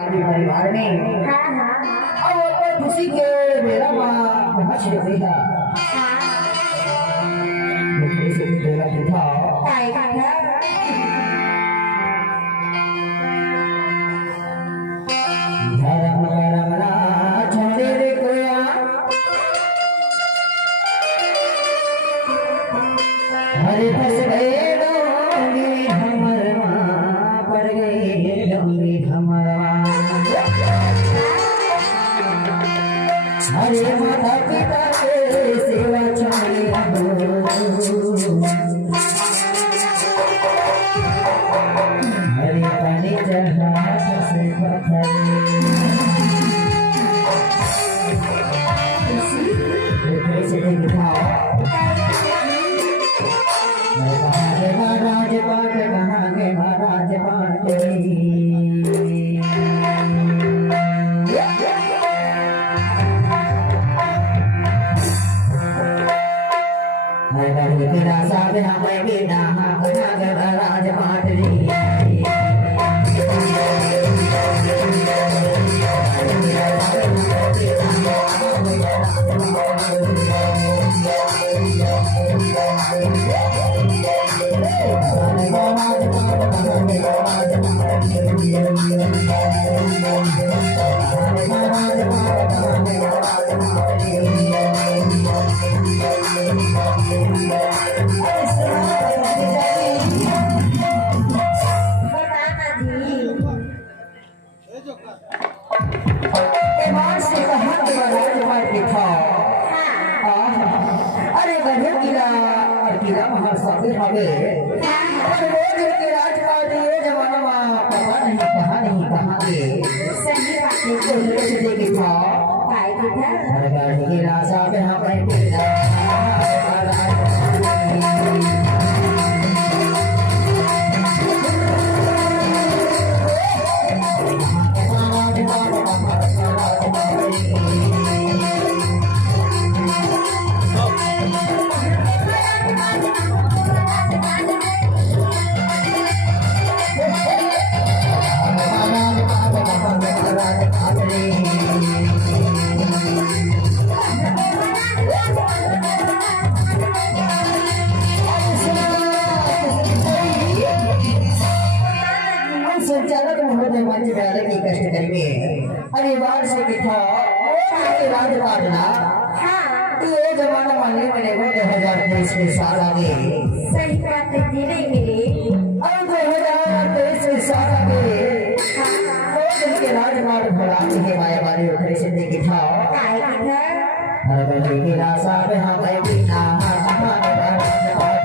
परिवार में और खुशी के मेरा माँ बहुत खुशी है मुझे से मेरा दिखा धर्म करमरा छोड़े रे कोया हरे फस गए डोंगी हमर माँ पड़ गए डोंगी हमर हरे माता पिता के सेवा छोड़े हरे पानी जहाँ से पत्थर महाराज बाट कहाँ के महाराज बाट साथ हमें बिना महाराज बाट परिवार से बिठा राज काटना ये जमाना मानने वाले वो 2023 में साल आ गए सही बात है नहीं मिली अब 2023 में साल आ गए वो दिन के राजमार्ग भराने के माया वाले उठे से देखे था हर बंदे की रासा में हमें बिना हमारे राज काट